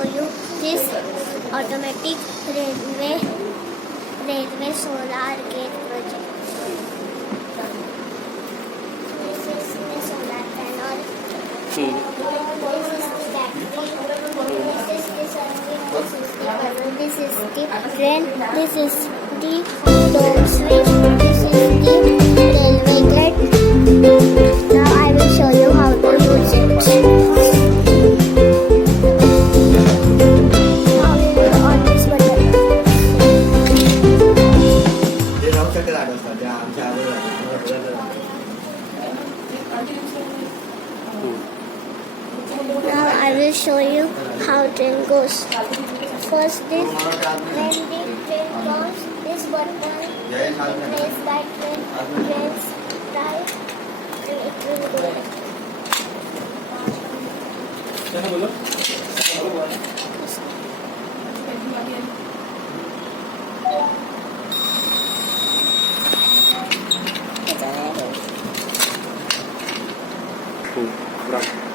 show you this automatic railway solar gate project. This is the solar panel. This is the battery. This is the circuit. This is the button. This is the train. This is the door switch. This is the railway gate. Now I will show you how to use it. Now we will on this button. Now I will show you how train goes. First, when the train goes, this button press that train's right, it will go. Berapa?